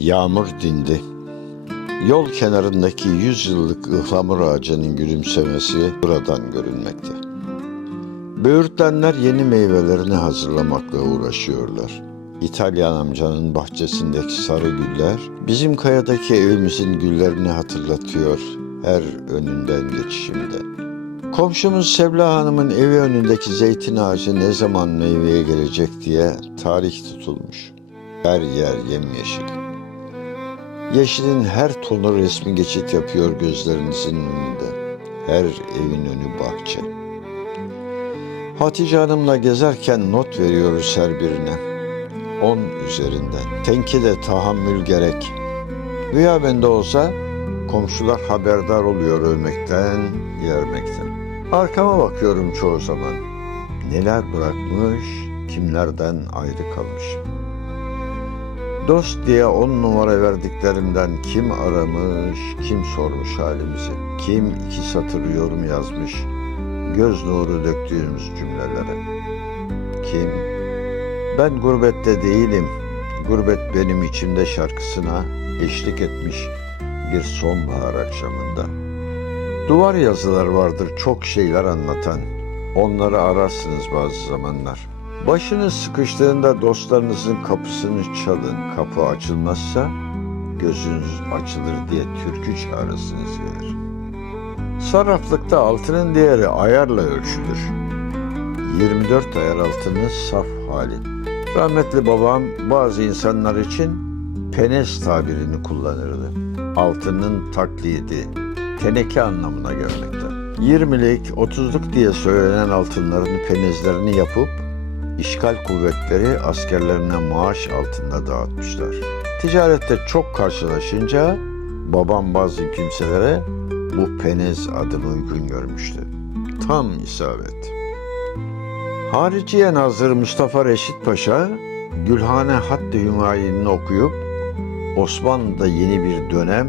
Yağmur dindi. Yol kenarındaki yüz yıllık ıhlamur ağacının gülümsemesi buradan görünmekte. Böğürtlenler yeni meyvelerini hazırlamakla uğraşıyorlar. İtalyan amcanın bahçesindeki sarı güller bizim kayadaki evimizin güllerini hatırlatıyor her önünden geçişimde. Komşumuz Sevla Hanım'ın evi önündeki zeytin ağacı ne zaman meyveye gelecek diye tarih tutulmuş. Her yer yemyeşil. Yeşilin her tonu resmi geçit yapıyor gözlerinizin önünde. Her evin önü bahçe. Hatice Hanım'la gezerken not veriyoruz her birine. On üzerinden. Tenkide tahammül gerek. Güya bende olsa komşular haberdar oluyor ölmekten, yermekten. Arkama bakıyorum çoğu zaman. Neler bırakmış, kimlerden ayrı kalmış. Dost diye on numara verdiklerimden kim aramış, kim sormuş halimizi, kim iki satır yorum yazmış, göz nuru döktüğümüz cümlelere. Kim? Ben gurbette değilim, gurbet benim içimde şarkısına eşlik etmiş bir sonbahar akşamında. Duvar yazılar vardır çok şeyler anlatan. Onları ararsınız bazı zamanlar. Başınız sıkıştığında dostlarınızın kapısını çalın. Kapı açılmazsa gözünüz açılır diye türkü çağrısınız gelir. Sarraflıkta altının değeri ayarla ölçülür. 24 ayar altının saf hali. Rahmetli babam bazı insanlar için penes tabirini kullanırdı. Altının taklidi, teneke anlamına gelmekte. 20'lik, 30'luk diye söylenen altınların penezlerini yapıp işgal kuvvetleri askerlerine maaş altında dağıtmışlar. Ticarette çok karşılaşınca babam bazı kimselere bu penez adını uygun görmüştü. Tam isabet. Hariciye Nazır Mustafa Reşit Paşa, Gülhane Hattı Hümayun'u okuyup Osmanlı'da yeni bir dönem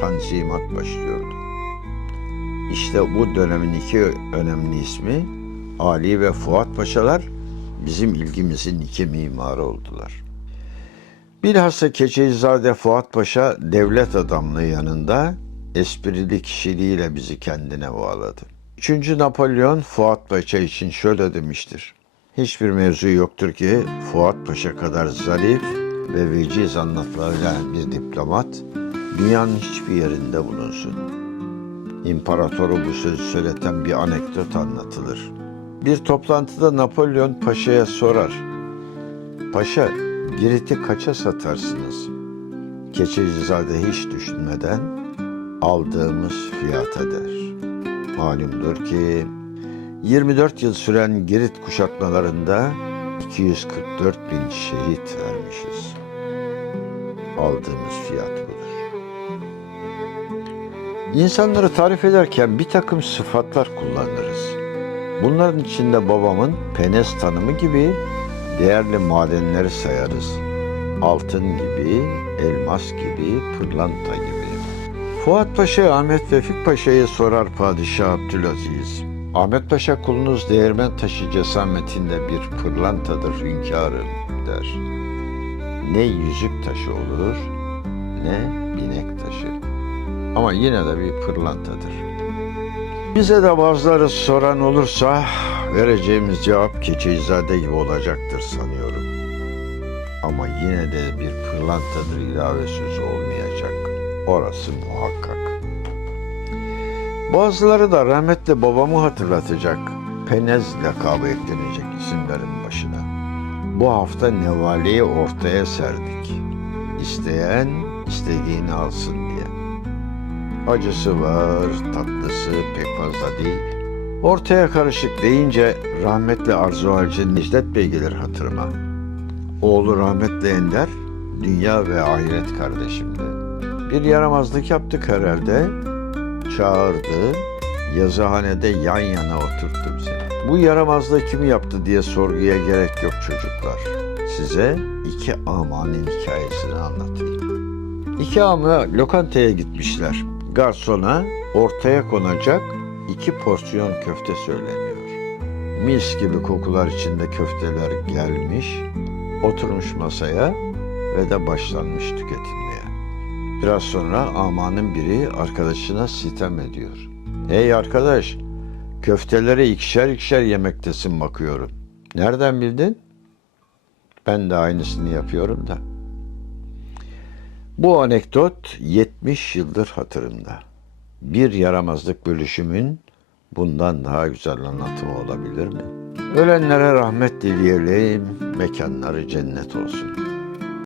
tanzimat başlıyordu. İşte bu dönemin iki önemli ismi Ali ve Fuat Paşalar bizim ilgimizin iki mimarı oldular. Bilhassa Keçeyizade Fuat Paşa devlet adamlığı yanında esprili kişiliğiyle bizi kendine bağladı. Üçüncü Napolyon Fuat Paşa için şöyle demiştir. Hiçbir mevzu yoktur ki Fuat Paşa kadar zarif ve veciz anlatılabilen bir diplomat dünyanın hiçbir yerinde bulunsun. İmparatoru bu sözü söyleten bir anekdot anlatılır. Bir toplantıda Napolyon Paşa'ya sorar. Paşa, Girit'i kaça satarsınız? Keçecizade hiç düşünmeden aldığımız fiyata der. Malumdur ki 24 yıl süren Girit kuşatmalarında 244 bin şehit vermişiz. Aldığımız fiyat budur. İnsanları tarif ederken bir takım sıfatlar kullanırız. Bunların içinde babamın penes tanımı gibi değerli madenleri sayarız. Altın gibi, elmas gibi, pırlanta gibi. Fuat Paşa Ahmet Vefik Paşa'ya sorar Padişah Abdülaziz. Ahmet Paşa kulunuz değirmen taşı cesametinde bir pırlantadır hünkârım der. Ne yüzük taşı olur ne binek taşı. Ama yine de bir pırlantadır. Bize de bazıları soran olursa vereceğimiz cevap Keçeyizade gibi olacaktır sanıyorum. Ama yine de bir pırlantadır ilave sözü olmayacak. Orası muhakkak. Bazıları da rahmetli babamı hatırlatacak. Penez lakabı eklenecek isimlerin başına. Bu hafta nevaleyi ortaya serdik. İsteyen istediğini alsın. Acısı var, tatlısı pek fazla değil. Ortaya karışık deyince rahmetli Arzu Halci Necdet Bey gelir hatırıma. Oğlu rahmetli Ender, dünya ve ahiret kardeşimdi. Bir yaramazlık yaptık herhalde. Çağırdı, yazıhanede yan yana oturttu bizi. Bu yaramazlığı kim yaptı diye sorguya gerek yok çocuklar. Size iki amanın hikayesini anlatayım. İki ama lokantaya gitmişler. Garsona ortaya konacak iki porsiyon köfte söyleniyor. Mis gibi kokular içinde köfteler gelmiş, oturmuş masaya. ve de başlanmış tüketilmeye. Biraz sonra amanın biri arkadaşına sitem ediyor. Hey arkadaş, köftelere ikişer ikişer yemektesin bakıyorum. Nereden bildin? Ben de aynısını yapıyorum da. Bu anekdot 70 yıldır hatırımda. Bir yaramazlık bölüşümün bundan daha güzel anlatımı olabilir mi? Ölenlere rahmet dileyelim, mekanları cennet olsun.